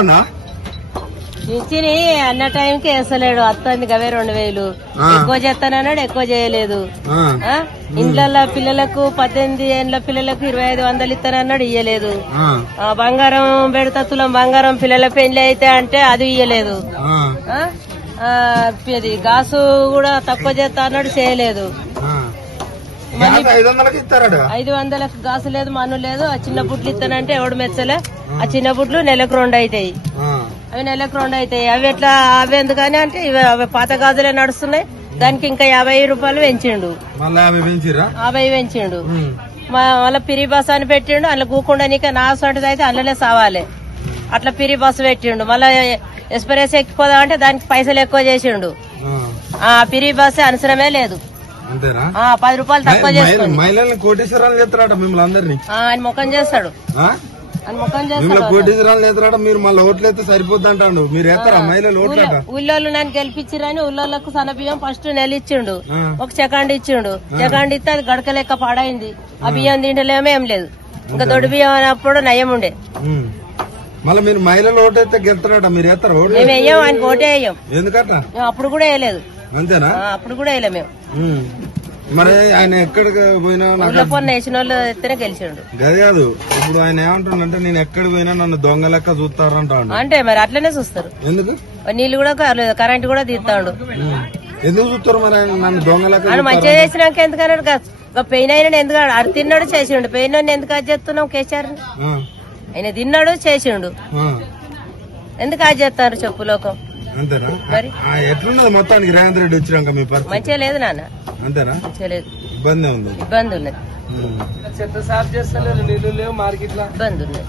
ఇస్తానా ఇచ్చిని అన్న టైంకి వేస్తలేడు. వస్తుంది గవే 2000 ఎక్కువ చేస్తానన్నాడు, ఎక్కువ చేయలేదు. ఇండ్ల పిల్లలకు 18 ఏళ్ల పిల్లలకు 2500 ఇస్తానన్నాడు, ఇయ్యలేదు. బంగారం పెడతా తులం బంగారం పిల్లల పెళ్లి అయితే అంటే అది ఇయ్యలేదు. అది గాసు కూడా తక్కువ చేస్తా అన్నాడు, చేయలేదు. 500లకు గాసు లేదు, మన్ను లేదు. ఆ చిన్న బుడ్లు ఇస్తానంటే ఎవడు మెచ్చలే. ఆ చిన్న బుడ్లు నెలకు 2 అవుతాయి. అవి నెలకు 2 అవుతాయి. అవి ఎట్లా అవి ఎందుకని అంటే అవి పాత గాజులే నడుస్తున్నాయి. దానికి ఇంకా 50 రూపాయలు పెంచిండు, 50 పెంచిండు. మళ్ళీ పిరి బస్ అని పెట్టిండు. అందులో కూకుండా నీకే నాసంటిది అయితే అందులోనే సావాలి. అట్లా పిరి బస్సు పెట్టిండు. మళ్ళా ఎక్స్ప్రెస్ ఎక్కిపోదా అంటే దానికి పైసలు ఎక్కువ చేసిండు. ఆ పిరి బస్సు అనుసరమే లేదు. 10 రూపాయలు తక్కువ చేస్తాడు. ఆయన ముఖం చేస్తాడు, మీరు మళ్ళీ ఓట్లయితే సరిపోద్ది అంటాడు. మీరు ఎత్తారా మహిళలు ఓట్లట? ఊళ్ళోళ్ళు నన్ను గెలిపించిరని ఊళ్ళోళ్ళకు సన్నబియ్యం ఫస్ట్ నెల ఇచ్చిండు, ఒక సెకండ్ ఇచ్చిండు. సెకండ్ ఇస్తే అది గడక లెక్క పాడైంది. ఆ బియ్యం తింటలేమో ఏం లేదు. ఇంకా దొడ్డు బియ్యం అన్నప్పుడు నయం ఉండే. మళ్ళీ మీరు మహిళలు ఓటైతే గెలుతారట, మీరు ఎత్తారు? మేము వేయం, ఆయనకు ఓటే వేయం. ఎందుకట? అప్పుడు కూడా వేయలేదు. అంతేనా? అప్పుడు కూడా వేయలేము మేము. మరి ఆయన ఎక్కడికి పోయినా వేసిన వాళ్ళు ఎత్తేనే గెలిచిండు. గది కాదు, ఇప్పుడు ఆయన ఏమంటాడంటే నేను ఎక్కడికి పోయినా నన్ను దొంగ లెక్క చూస్తారంటాడు. అంటే మరి అట్లనే చూస్తారు. ఎందుకు? నీళ్లు కూడా కరెంట్ కూడా తీస్తాడు. ఎందుకు చూస్తారు మరి ఆయన నన్ను దొంగ లెక్క? ఆయన మంచిగా చేసినాక ఎందుకన్నాడు? పెయిన్ అయినా ఎందుకు అది తిన్నాడు చేసిండు. పెయిన్ ఎందుకు అది చేస్తున్నాం కేసీఆర్? ఆయన తిన్నాడు చేసిండు, ఎందుకు అది చేస్తారు చెప్పు లోకం? అంతేనా? మరి ఎట్లున్నది మొత్తానికి రేవంత్ రెడ్డి వచ్చినాక మీ పరిస్థితి? మంచిగా లేదు నాన్న, అంతేనా? మంచిగా లేదు, ఇబ్బంది ఉంది. ఇబ్బంది ఉన్నది, చెత్త సాఫ్ చేస్తలేరు, నీళ్లు లేవు మార్కెట్ లో, ఇబ్బంది ఉన్నది.